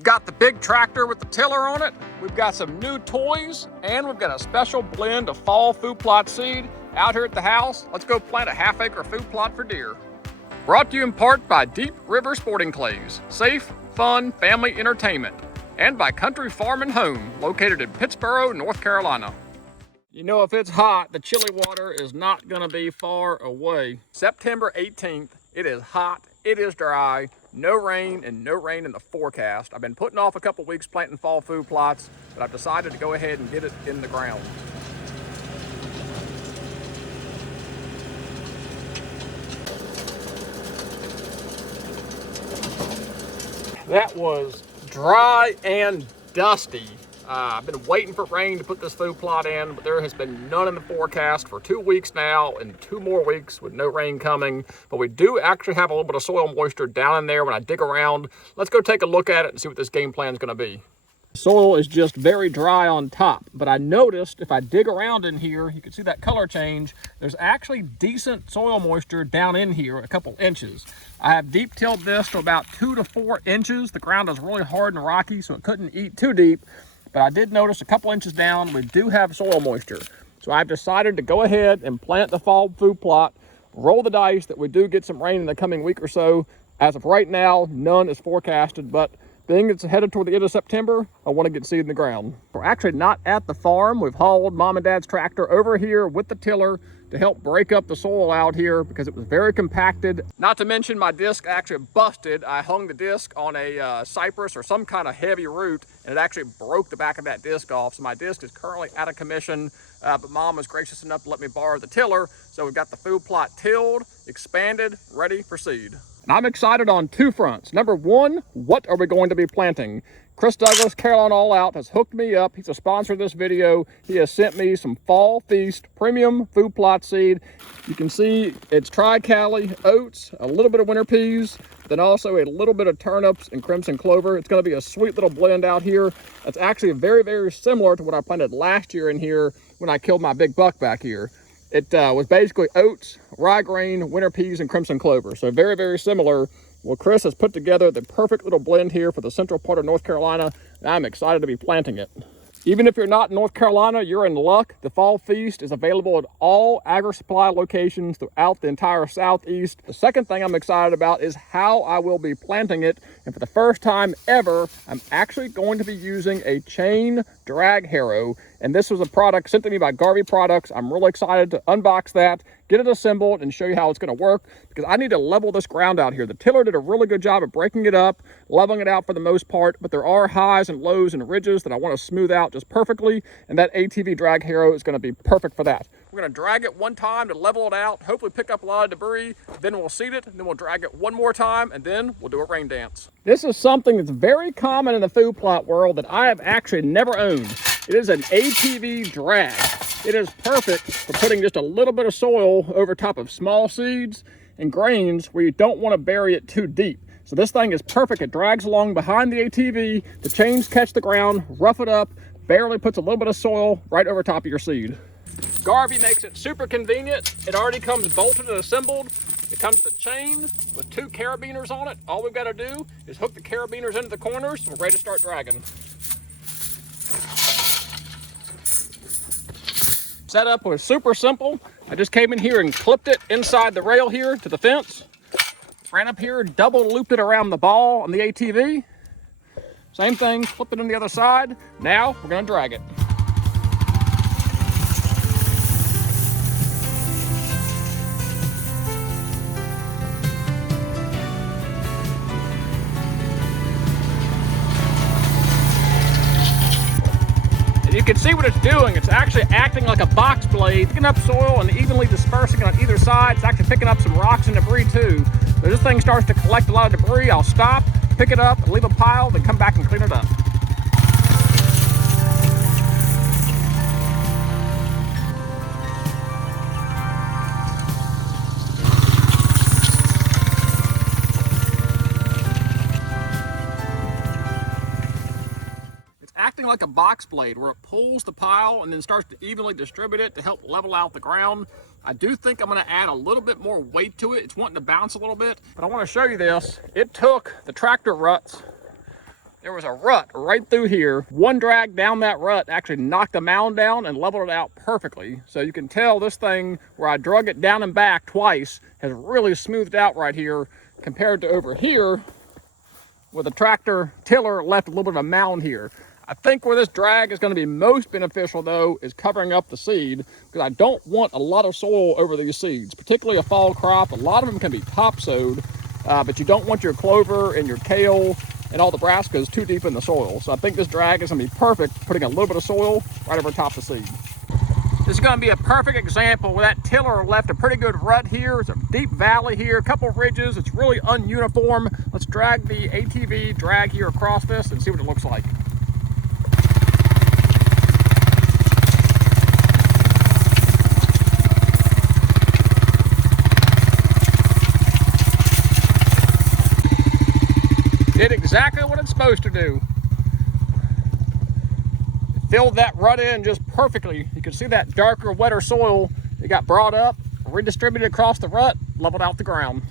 We've got the big tractor with the tiller on it. We've got some new toys, and we've got a special blend of fall food plot seed out here at the house. Let's go plant a half-acre food plot for deer. Brought to you in part by Deep River Sporting Clays, safe, fun, family entertainment, and by Country Farm and Home, located in Pittsboro, North Carolina. You know, if it's hot, the chilly water is not gonna be far away. September 18th, it is hot, it is dry, no rain and no rain in the forecast. I've been putting off a couple weeks planting fall food plots, but I've decided to go ahead and get it in the ground. That was dry and dusty. I've been waiting for rain to put this food plot in, but there has been none in the forecast for 2 weeks now, and 2 more weeks with no rain coming. But we do actually have a little bit of soil moisture down in there when I dig around. Let's go take a look at it and see what this game plan is going to be. Soil is just very dry on top, but I noticed if I dig around in here, you can see that color change. There's actually decent soil moisture down in here, a couple inches. I have deep tilled this to about 2 to 4 inches. The ground is really hard and rocky, so it couldn't eat too deep. But I did notice a couple inches down, we do have soil moisture. So I've decided to go ahead and plant the fall food plot, roll the dice that we do get some rain in the coming week or so. As of right now, none is forecasted, but being it's headed toward the end of September, I want to get seed in the ground. We're actually not at the farm. We've hauled Mom and Dad's tractor over here with the tiller to help break up the soil out here because it was very compacted. Not to mention my disc actually busted. I hung the disc on a cypress or some kind of heavy root, and it actually broke the back of that disc off. So my disc is currently out of commission, but Mom was gracious enough to let me borrow the tiller. So we've got the food plot tilled, expanded, ready for seed. And I'm excited on 2 fronts. Number 1, what are we going to be planting? Chris Douglas, Carolina All Out, has hooked me up. He's a sponsor of this video. He has sent me some Fall Feast premium food plot seed. You can see it's tri-cali, oats, a little bit of winter peas, then also a little bit of turnips and crimson clover. It's going to be a sweet little blend out here. That's actually very, very similar to what I planted last year in here when I killed my big buck back here. It was basically oats, rye grain, winter peas, and crimson clover. So very, very similar. Well, Chris has put together the perfect little blend here for the central part of North Carolina, and I'm excited to be planting it. Even if you're not in North Carolina, you're in luck. The Fall Feast is available at all agri-supply locations throughout the entire Southeast. The second thing I'm excited about is how I will be planting it. And for the first time ever, I'm actually going to be using a chain drag harrow. And this was a product sent to me by Garvee products. I'm really excited to unbox that, get it assembled, and show you how it's going to work, because I need to level this ground out here. The tiller did a really good job of breaking it up, leveling it out for the most part, but there are highs and lows and ridges that I want to smooth out just perfectly, and that ATV drag harrow is going to be perfect for that. We're going to drag it one time to level it out, hopefully pick up a lot of debris, then we'll seed it, and then we'll drag it one more time, and then we'll do a rain dance. This is something that's very common in the food plot world that I have actually never owned. It is an ATV drag. It is perfect for putting just a little bit of soil over top of small seeds and grains where you don't want to bury it too deep. So this thing is perfect. It drags along behind the ATV, the chains catch the ground, rough it up, barely puts a little bit of soil right over top of your seed. Garvee makes it super convenient. It already comes bolted and assembled. It comes with a chain with 2 carabiners on it. All we've got to do is hook the carabiners into the corners, and we're ready to start dragging. Setup was super simple. I just came in here and clipped it inside the rail here to the fence. Ran up here, double looped it around the ball on the ATV. Same thing, flip it on the other side. Now we're gonna drag it. You can see what it's doing. It's actually acting like a box blade, picking up soil and evenly dispersing it on either side. It's actually picking up some rocks and debris too. So this thing starts to collect a lot of debris, I'll stop, pick it up, leave a pile, then come back and clean it up. Acting like a box blade where it pulls the pile and then starts to evenly distribute it to help level out the ground. I do think I'm going to add a little bit more weight to it. It's wanting to bounce a little bit, but I want to show you this. It took the tractor ruts there was a rut right through here. One drag down that rut actually knocked the mound down and leveled it out perfectly. So you can tell this thing, where I drug it down and back twice, has really smoothed out right here compared to over here, where the tractor tiller left a little bit of a mound here. I think where this drag is going to be most beneficial, though, is covering up the seed, because I don't want a lot of soil over these seeds, particularly a fall crop. A lot of them can be top-sowed, but you don't want your clover and your kale and all the brassicas too deep in the soil. So I think this drag is going to be perfect, putting a little bit of soil right over top of the seed. This is going to be a perfect example where that tiller left a pretty good rut here. It's a deep valley here, a couple of ridges. It's really ununiform. Let's drag the ATV drag here across this and see what it looks like. Did exactly what it's supposed to do. It filled that rut in just perfectly. You can see that darker, wetter soil. It got brought up, redistributed across the rut, leveled out the ground.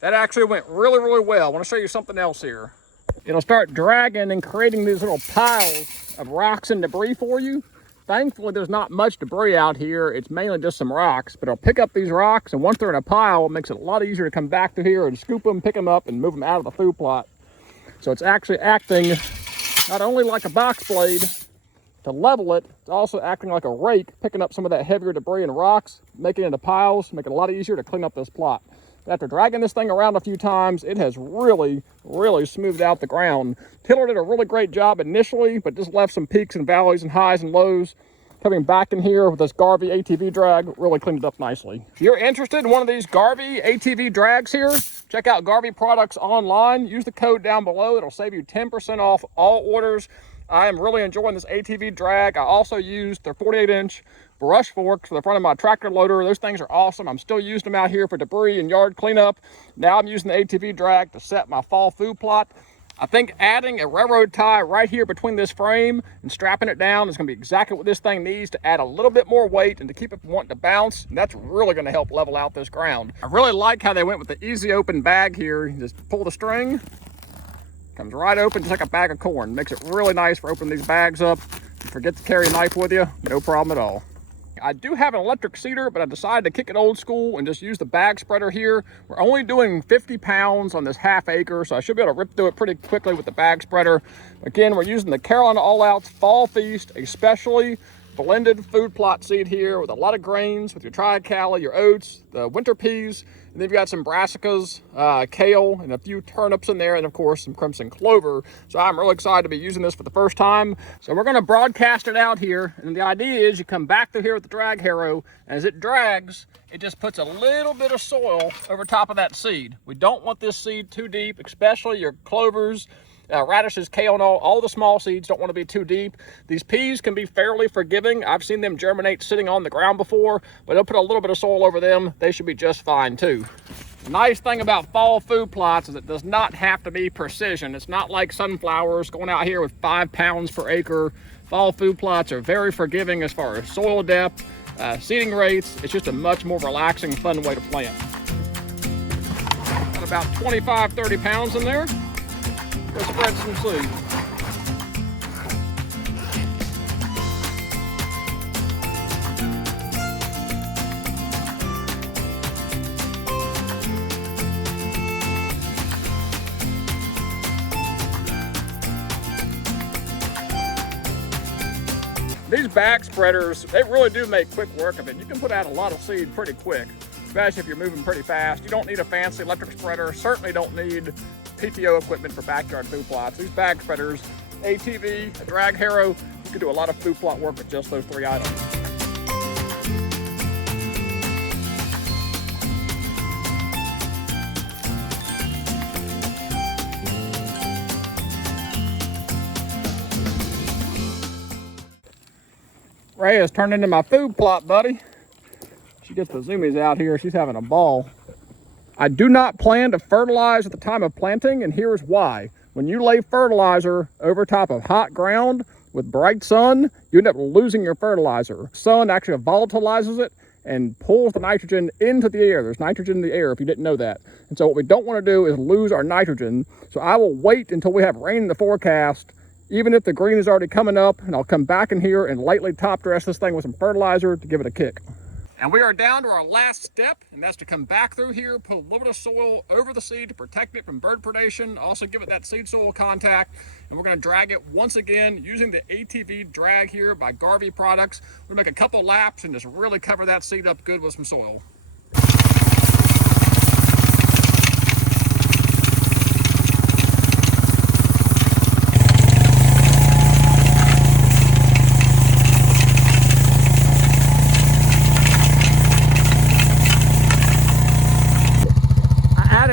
That actually went really, really well. I want to show you something else here. It'll start dragging and creating these little piles of rocks and debris for you. Thankfully, there's not much debris out here. It's mainly just some rocks, but it'll pick up these rocks, and once they're in a pile, it makes it a lot easier to come back through here and scoop them, pick them up, and move them out of the food plot. So it's actually acting not only like a box blade to level it, it's also acting like a rake, picking up some of that heavier debris and rocks, making it into piles, making it a lot easier to clean up this plot. After dragging this thing around a few times, it has really, really smoothed out the ground. Tiller did a really great job initially, but just left some peaks and valleys and highs and lows. Coming back in here with this Garvee ATV drag, really cleaned it up nicely. If you're interested in one of these Garvee ATV drags here, check out Garvee products online. Use the code down below. It'll save you 10% off all orders. I am really enjoying this ATV drag. I also used their 48-inch brush forks for the front of my tractor loader. Those things are awesome. I'm still using them out here for debris and yard cleanup. Now I'm using the ATV drag to set my fall food plot. I think adding a railroad tie right here between this frame and strapping it down is going to be exactly what this thing needs to add a little bit more weight and to keep it from wanting to bounce. And that's really going to help level out this ground. I really like how they went with the easy open bag here. You just pull the string, comes right open just like a bag of corn. Makes it really nice for opening these bags up. If you forget to carry a knife with you, no problem at all. I do have an electric seeder, but I decided to kick it old school and just use the bag spreader here. We're only doing 50 pounds on this half acre, so I should be able to rip through it pretty quickly with the bag spreader. Again, we're using the Carolina All Outs Fall Feast, a specially blended food plot seed here with a lot of grains, with your triticale, your oats, the winter peas, and then you've got some brassicas, kale, and a few turnips in there, and of course some crimson clover. So I'm really excited to be using this for the first time. So we're going to broadcast it out here, and the idea is you come back through here with the drag harrow, and as it drags, it just puts a little bit of soil over top of that seed. We don't want this seed too deep, especially your clovers, radishes, kale, and all the small seeds don't want to be too deep. These peas can be fairly forgiving. I've seen them germinate sitting on the ground before, but I'll put a little bit of soil over them. They should be just fine too. The nice thing about fall food plots is it does not have to be precision. It's not like sunflowers going out here with 5 pounds per acre. Fall food plots are very forgiving as far as soil depth, seeding rates. It's just a much more relaxing, fun way to plant. Got about 25, 30 pounds in there. Let's spread some seed. These bag spreaders, they really do make quick work of it. You can put out a lot of seed pretty quick, especially if you're moving pretty fast. You don't need a fancy electric spreader, certainly don't need PTO equipment for backyard food plots. These bag spreaders, ATV, a drag harrow, you can do a lot of food plot work with just those 3 items. Ray has turned into my food plot buddy. She gets the zoomies out here. She's having a ball. I do not plan to fertilize at the time of planting, and here's why. When you lay fertilizer over top of hot ground with bright sun, you end up losing your fertilizer. Sun actually volatilizes it and pulls the nitrogen into the air. There's nitrogen in the air if you didn't know that. And so what we don't want to do is lose our nitrogen. So I will wait until we have rain in the forecast, even if the green is already coming up, and I'll come back in here and lightly top dress this thing with some fertilizer to give it a kick. And we are down to our last step, and that's to come back through here, put a little bit of soil over the seed to protect it from bird predation, also give it that seed soil contact, and we're going to drag it once again using the ATV drag here by Garvee products. We're going to make a couple laps and just really cover that seed up good with some soil.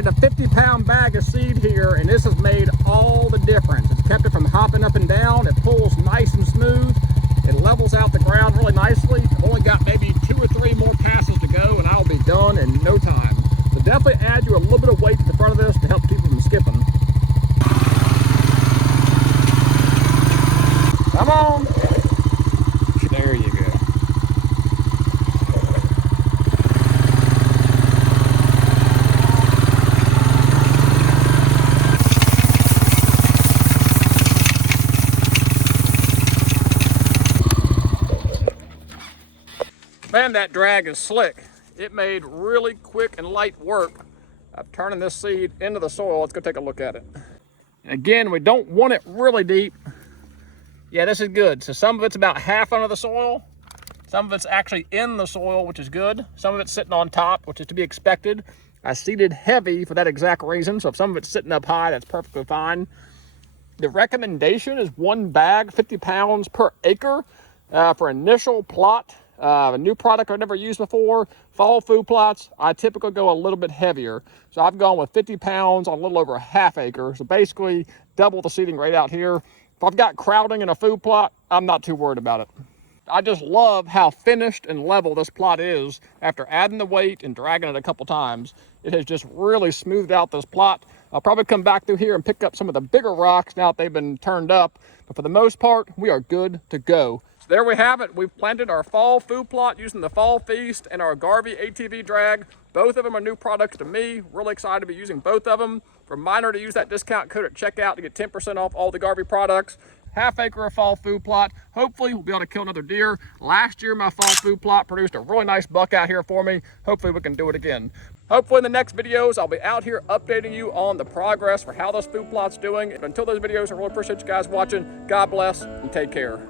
A 50-pound bag of seed here, and this has made all the difference. It's kept it from hopping up and down. It pulls nice and smooth. It levels out the ground really nicely. I've only got maybe 2 or 3 more passes to go, and I'll be done in no time. So definitely add you a little bit of weight to the front of this to help keep it from skipping. Come on. There you go. Man, that drag is slick. It made really quick and light work of turning this seed into the soil. Let's go take a look at it. And again, we don't want it really deep. Yeah, this is good. So some of it's about half under the soil. Some of it's actually in the soil, which is good. Some of it's sitting on top, which is to be expected. I seeded heavy for that exact reason. So if some of it's sitting up high, that's perfectly fine. The recommendation is 1 bag, 50 pounds per acre for initial plot. A new product I've never used before, fall food plots, I typically go a little bit heavier. So I've gone with 50 pounds on a little over a ½ acre. So basically double the seeding rate out here. If I've got crowding in a food plot, I'm not too worried about it. I just love how finished and level this plot is after adding the weight and dragging it a couple times. It has just really smoothed out this plot. I'll probably come back through here and pick up some of the bigger rocks now that they've been turned up. But for the most part, we are good to go. There we have it. We've planted our fall food plot using the Fall Feast and our Garvee ATV drag. Both of them are new products to me. Really excited to be using both of them. Reminder to use that discount code at checkout to get 10% off all the Garvee products. ½ acre of fall food plot. Hopefully we'll be able to kill another deer. Last year my fall food plot produced a really nice buck out here for me. Hopefully we can do it again. Hopefully in the next videos I'll be out here updating you on the progress for how this food plot's doing. But until those videos, I really appreciate you guys watching. God bless and take care.